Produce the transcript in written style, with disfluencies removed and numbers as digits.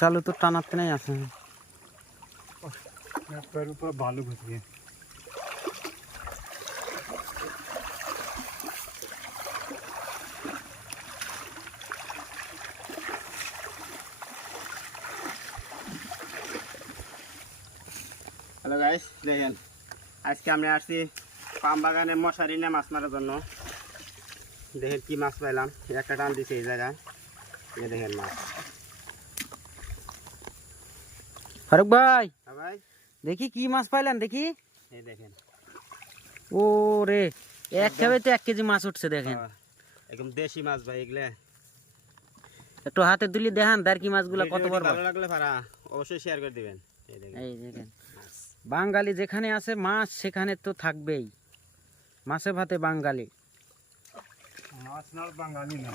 चालू तो टानाते नहीं आते भालू घुस गए। হ্যালো গাইস, দেখেন আজকে আমরা আসছি পাম বাগানে মশারি নিয়ে মাছ মারার জন্য। দেখেন কি মাছ পাইলাম, একটা টান দিছে এই জায়গায়। এই দেখেন মাছ। ফারুক ভাই হ্যাঁ ভাই, দেখি কি মাছ পাইলেন দেখি। এই দেখেন ও রে, এক খাবে তো 1 কেজি মাছ উঠছে দেখেন। একদম দেশি মাছ ভাই এগুলা। একটু হাতে তুলি দেখান দারকি মাছগুলো কত বড়। ভালো লাগলে পারা অবশ্যই শেয়ার করে দিবেন। এই দেখেন, এই দেখেন বাঙালি যেখানে আছে মাছ সেখানে তো থাকবেই। মাছে ভাতে বাঙালি। মাছ না বাঙালি না।